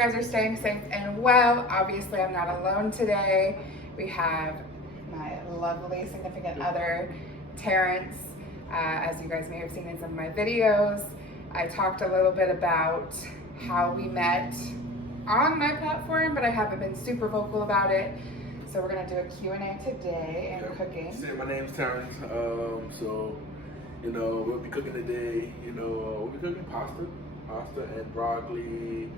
guys are staying safe and well. Obviously, I'm not alone today. We have my lovely significant other, Terrence. As you guys may have seen in some of my videos, I talked a little bit about how we met on my platform, but I haven't been super vocal about it. So we're gonna do a Q&A today and cooking. My name's Terrence. We'll be cooking today. We'll be cooking pasta and broccoli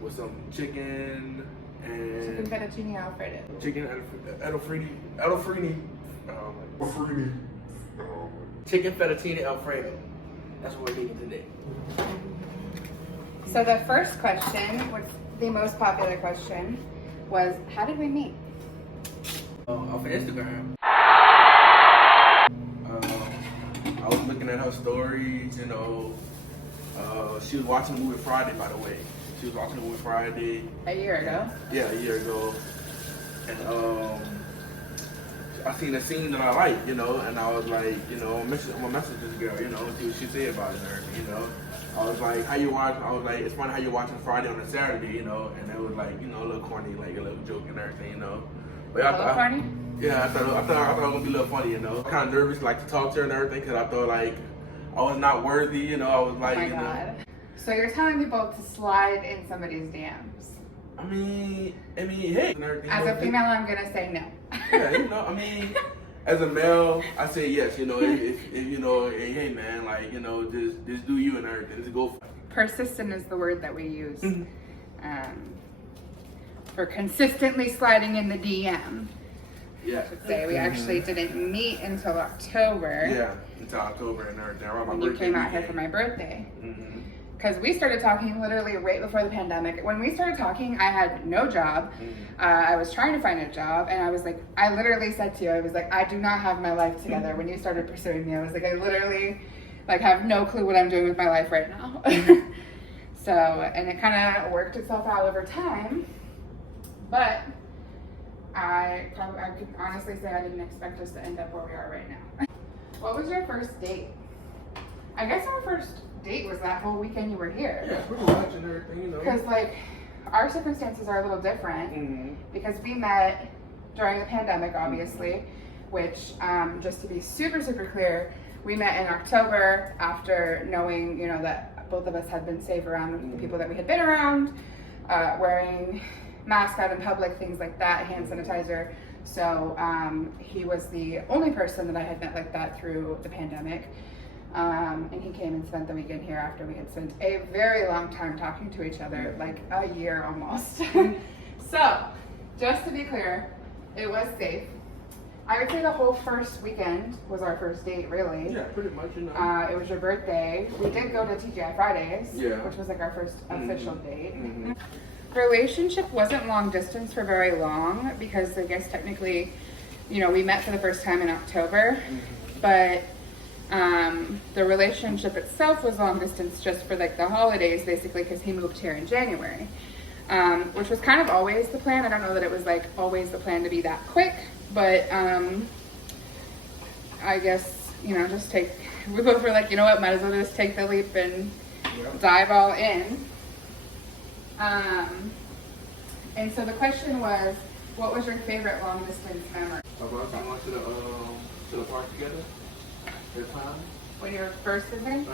with some chicken and Chicken fettuccine alfredo. Chicken fettuccine alfredo. That's what we're eating today. So the first question, was the most popular question, was how did we meet? Off of Instagram. I was looking at her stories, she was watching the movie Friday, by the way. She was watching the movie Friday. A year ago? Yeah, a year ago. And I seen a scene that I liked, and I was like, I'm gonna message this girl, see what she said about it and everything, I was like, how you watch? I was like, it's funny how you're watching Friday on a Saturday, and it was like, a little corny, like a little joke and everything, But a little corny? Yeah, I thought it was gonna be a little funny, kind of nervous, like to talk to her and everything, because I thought like I was not worthy, I was like, oh my God. So you're telling people to slide in somebody's DMs? I mean, hey. As a female, I'm gonna say no. Yeah, as a male, I say yes. If hey man, like just do you and everything. Just go for it. Persistent is the word that we use for consistently sliding in the DM. Yeah. I should say we actually didn't meet until October. Yeah, until October and everything. Around my when you birthday came out here weekend. for my birthday. Because we started talking literally right before the pandemic. When we started talking, I had no job. I was trying to find a job, and I was like, I literally said to you, I was like, I do not have my life together. When you started pursuing me, I was like, I literally have no clue what I'm doing with my life right now. So, and it kind of worked itself out over time, but I could honestly say I didn't expect us to end up where we are right now. What was your first date? I guess our first date was that whole weekend you were here. Yeah, pretty much and everything, Because our circumstances are a little different because we met during the pandemic, obviously, which just to be super, super clear, we met in October after knowing, that both of us had been safe around the people that we had been around, wearing masks out in public, things like that, hand sanitizer. So he was the only person that I had met like that through the pandemic. And he came and spent the weekend here after we had spent a very long time talking to each other, like a year almost. So, just to be clear, it was safe. I would say the whole first weekend was our first date, really. Yeah, pretty much, It was your birthday. We did go to TGI Fridays, yeah, which was our first official date. The relationship wasn't long distance for very long because I guess technically, we met for the first time in October, but the relationship itself was long distance just for the holidays, basically, because he moved here in January, which was kind of always the plan. I don't know that it was always the plan to be that quick, but I guess we both were like, might as well just take the leap and dive all in. And so the question was, what was your favorite long distance memory? About we went to the park together. When you were first visiting?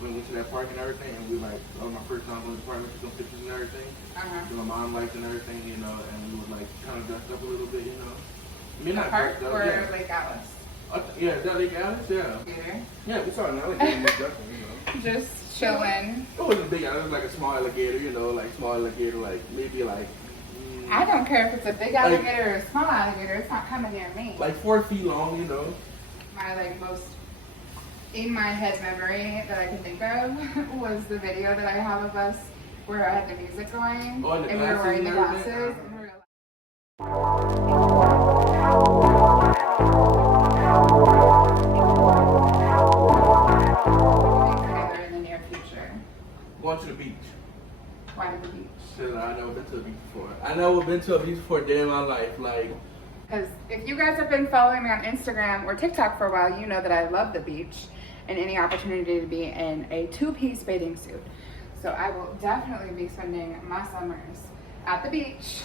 We went to that park and everything, and we that was my first time going to the park, took some pictures and everything. My mom liked and everything, and we were kind of dressed up a little bit, The park or Lake Alice? Yeah, is that Lake Alice? Yeah. Either? Yeah, we saw an alligator, definitely, Just chilling. It wasn't big, it was like a small alligator, small alligator, maybe I don't care if it's a big alligator or a small alligator, it's not coming near me. 4 feet long, My most in my head memory that I can think of was the video that I have of us where I had the music going and we were wearing the glasses. And we were together in the near future. Going to the beach. Why the beach? I've never been to a beach before. I never been to a beach before a day in my life. Because if you guys have been following me on Instagram or TikTok for a while, you know that I love the beach and any opportunity to be in a two-piece bathing suit. So I will definitely be spending my summers at the beach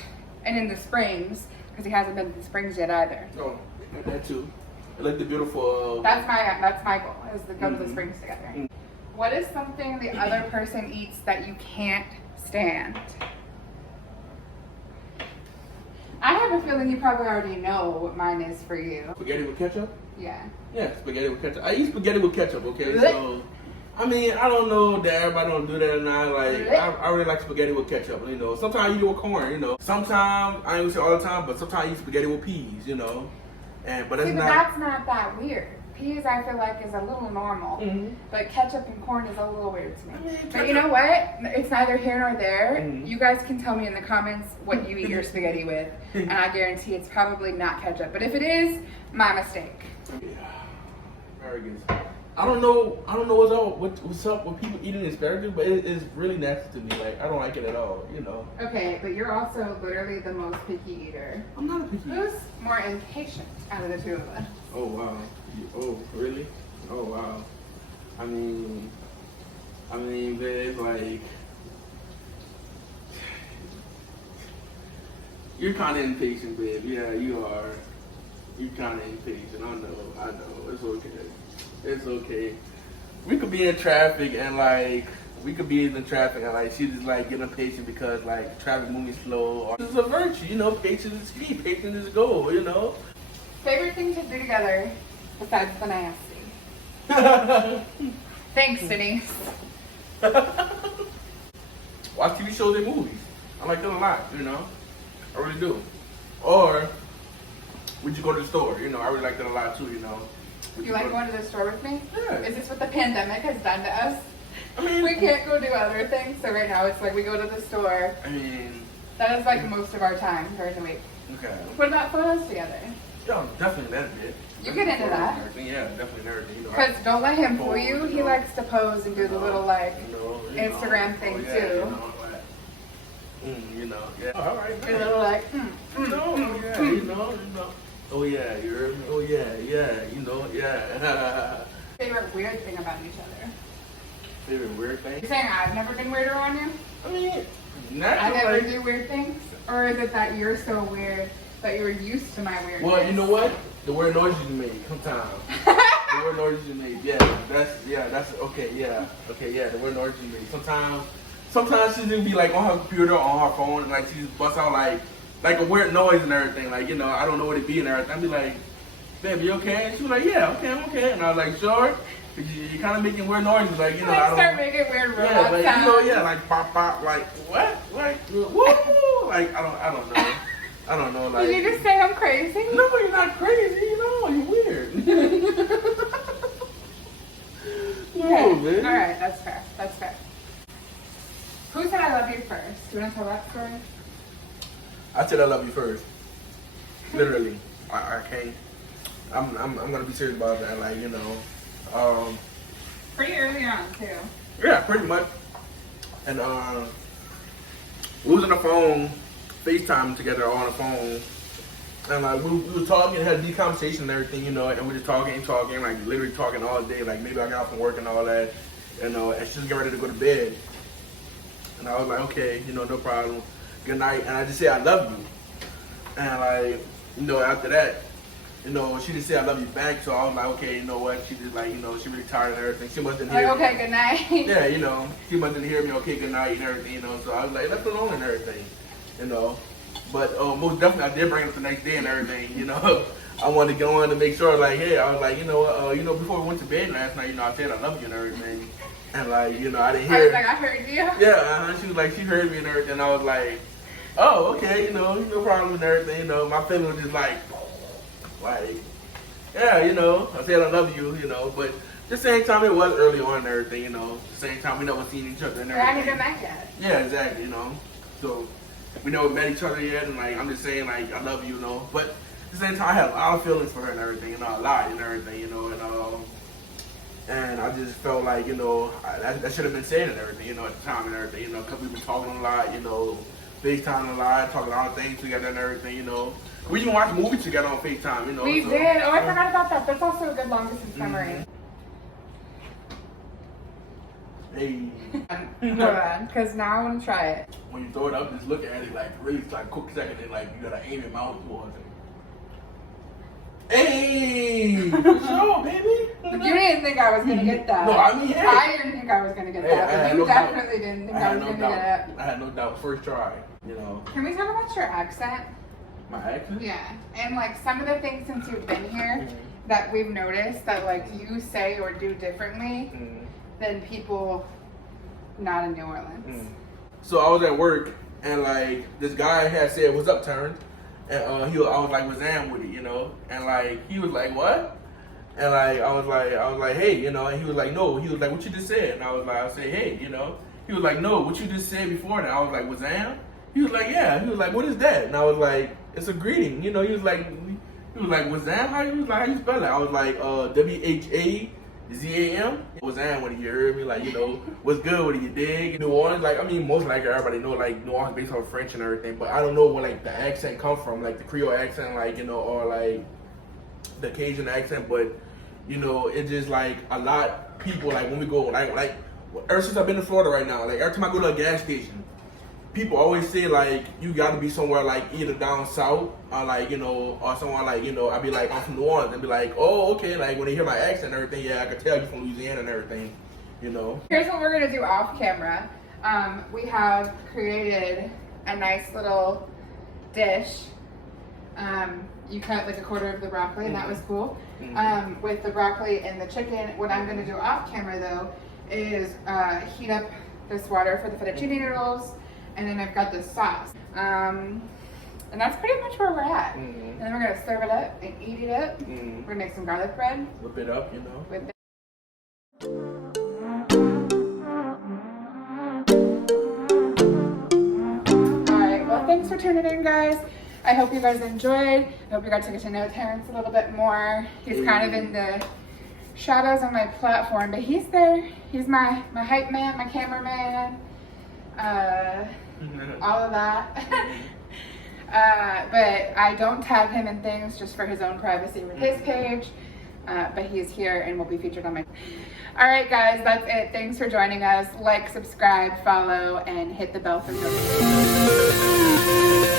and in the springs, because he hasn't been to the springs yet either. Oh, like that too. I like the beautiful. That's my goal, is to go to the springs together. What is something the other person eats that you can't stand? I have a feeling you probably already know what mine is for you. Spaghetti with ketchup? Yeah. Yeah, spaghetti with ketchup. I eat spaghetti with ketchup, okay? So, I mean, I don't know that everybody don't do that or not. Like, I really like spaghetti with ketchup, you know. Sometimes I eat it with corn, you know. Sometimes, I ain't gonna say all the time, but sometimes I eat spaghetti with peas, you know. But See, that's not that weird. Peas, I feel like, is a little normal, but ketchup and corn is a little weird to me. But you know what? It's neither here nor there. You guys can tell me in the comments what you eat your spaghetti with, and I guarantee it's probably not ketchup. But if it is, my mistake. Yeah, very good. I don't know what's up with people eating asparagus, but it is really nasty to me. Like, I don't like it at all, you know. Okay, but you're also literally the most picky eater. I'm not a picky eater. Who's more impatient out of the two of us? Oh, wow. Oh, really? Oh, wow. I mean, babe, like, you're kind of impatient, babe. Yeah, you are. You're kind of impatient. I know. It's okay. It's okay. We could be in traffic and like she's just like getting impatient because like traffic moving slow. Or it's a virtue, you know. Patience is key. Patience is gold, you know. Favorite thing to do together besides the nasty? Thanks, Denise. Watch TV shows and movies. I like them a lot, you know. I really do. Or we just go to the store, you know. I really like that a lot too, you know. You like going to the store with me? Yeah. Is this what the pandemic has done to us? I mean, We can't go do other things, so right now it's like we go to the store. I mean, That is like most of our time during the week. okay. What about photos together? Yeah, definitely that bit. You get into that. Yeah, definitely everything. You know, Because don't let him fool pose, you. He know. likes to pose and do the little like You know, Instagram thing yeah, too. You know, like, you know, yeah. All right, A little like, you know. Oh yeah, you heard me. Oh yeah, you know, yeah. Favorite weird thing about each other? Favorite weird thing? You're saying I've never been weirder on you? I mean, I naturally. never do weird things? Or is it that you're so weird that you're used to my weirdness? Well, you know what? The weird noises you make sometimes. The weird noises you make, that's okay, yeah. The weird noises you make. Sometimes she just be like on her computer or on her phone and like she just busts out like a weird noise and everything. Like, you know, I don't know what it be and everything. I'd be like, babe, you okay? And she was like, yeah, okay, I'm okay. And I was like, sure. You're kind of making weird noises, like, you know, I don't start making weird robot like, sounds. you know, yeah, like pop, like what? Like woo? Like I don't know. I don't know, like. Did you just say I'm crazy? No, you're not crazy. You know, you're weird. No, man. All right, that's fair. That's fair. Who said I love you first? Do you want to tell that story? I said I love you first. Literally, I can't. I'm gonna be serious about that. Like, you know, Pretty early on too. yeah, pretty much. And we was on the phone, FaceTime together on the phone, and like we were talking, had a deep conversation and everything, you know, and we were talking, like literally talking all day. Like maybe I got off from work and all that, you know, and she was getting ready to go to bed, and I was like, okay, you know, no problem, good night, and I just said I love you, and like, you know, after that, you know, she didn't say I love you back, so I was like, okay, you know what, she just like, you know, she really tired and everything, she must didn't hear Like, me. okay, good night. Yeah, you know, she must didn't hear me, okay, good night and everything, you know, so I was like, left alone and everything, you know, but most definitely I did bring it up the next day and everything, you know, I wanted to go on to make sure, like, hey, I was like, you know, before we went to bed last night, you know, I said I love you and everything, and like, you know, I didn't hear. I was like, I heard you. Yeah, she was like, she heard me and everything, and I was like, oh, okay, you know, no problem and everything, you know, my feeling was just like, yeah, you know, I said I love you, you know, but at the same time, it was early on and everything, you know, at the same time, we never seen each other and I haven't everything. been back yet. Yeah, exactly, you know, so we never met each other yet, and like, I'm just saying, like, I love you, you know, but at the same time, I had a lot of feelings for her and everything, you know, a lot and everything, you know, and I just felt like, you know, that should have been said and everything, you know, at the time and everything, you know, because we were talking a lot, you know, FaceTime a lot, talking a lot of things together and everything, you know. We even watched movies together on FaceTime, you know. We so, did. Oh, I forgot about that. That's also a good long distance memory. Hey. Hold on, because now I want to try it. When you throw it up, just look at it like really like quick second, and like you gotta aim your mouth towards it. Hey, for sure, baby. You didn't think I was gonna get that. No, I mean, hey. I didn't think I was gonna get that. But you definitely didn't think I was gonna get it. I had no doubt. First try, you know. Can we talk about your accent? My accent? Yeah, and like some of the things since you've been here that we've noticed that like you say or do differently than people not in New Orleans. So I was at work and like this guy had said, "What's up, Turn?" And I was like, "What's Am with it?" You know, and like he was like, "What?" And like I was like, "Hey," you know, and he was like, "No," he was like, "What you just said?" And I said, "Hey," you know. He was like, "No, what you just said before." And I was like, "What's Am?" He was like, "Yeah." He was like, "What is that?" And I was like, "It's a greeting," you know. He was like, "What's that? How you spell it?" I was like, WHAZAM. What's that when you heard me? Like, you know, what's good? What do you dig? New Orleans, like, I mean, most likely everybody know like New Orleans based on French and everything, but I don't know where like the accent come from, like the Creole accent, like, you know, or like the Cajun accent. But you know, it's just like a lot people like when we go like ever since I've been in Florida right now, like every time I go to a gas station, people always say like you got to be somewhere like either down south or like, you know, or somewhere like, you know, I'd be like, I'm from New Orleans, and be like, oh, okay, like when they hear my accent and everything, yeah, I can tell you from Louisiana and everything, you know. Here's what we're gonna do off camera. We have created a nice little dish. You cut like a quarter of the broccoli, and that was cool. With the broccoli and the chicken. What I'm gonna do off camera though is heat up this water for the fettuccine noodles. And then I've got this sauce. And that's pretty much where we're at. And then we're gonna serve it up and eat it up. We're gonna make some garlic bread. Whip it up, you know. With Alright, well thanks for tuning in, guys. I hope you guys enjoyed. I hope you got to get to know Terrence a little bit more. He's kind of in the shadows on my platform, but he's there. He's my hype man, my cameraman. All of that. But I don't tag him in things just for his own privacy with his page. But he is here and will be featured on my. Alright guys, that's it. Thanks for joining us. Like, subscribe, follow, and hit the bell for notifications.